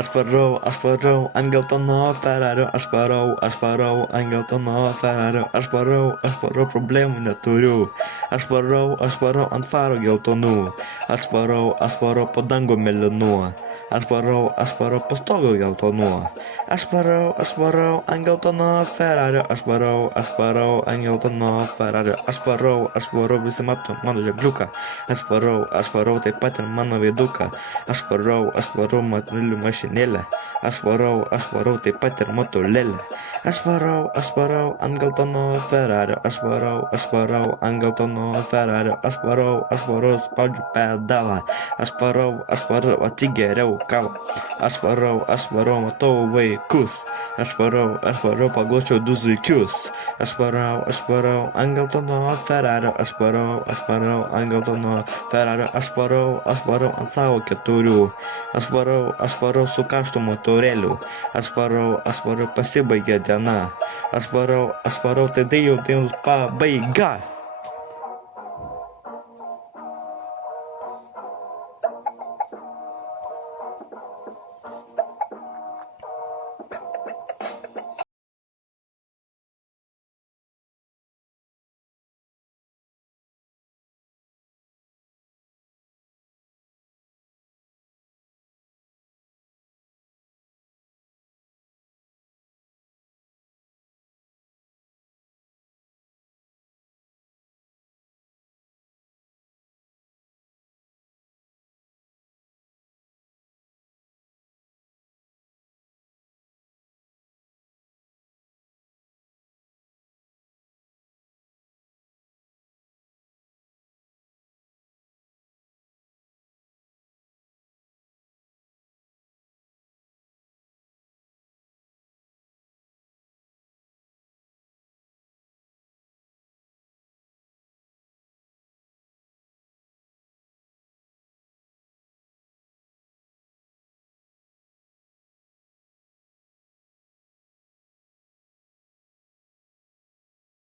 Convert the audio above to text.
Aš varau ant geltono Ferario, aš varau ant geltono Ferario, aš varau, problemų neturiu. Aš varau ant faro geltonų, aš varau po dangų mėlynų. Aš varau po stogu geltonu. Aš varau ant geltono Ferario, aš varau ant geltono Ferario, aš varau, visi mato mano ženkliuką. Aš varau taip pat ir mano veiduką. Aš varau motorinių mašinėlę. Aš varau taip pat ir motulėlę. Aš varau ant geltono Ferario, aš varau ant geltono Ferario, aš varau, spaudžiu pedalą. Aš varau atsigeriau kavą. Aš varau, matau vaikus. Aš varau, pagločiau du zuikius. Aš varau ant geltono Ferario, aš varau ant geltono Ferario, aš varau ant savo keturių. Aš varau su karštu motorėliu. Aš varau, pasibaigė diena. Aš varau, tai jau dienos pabaiga.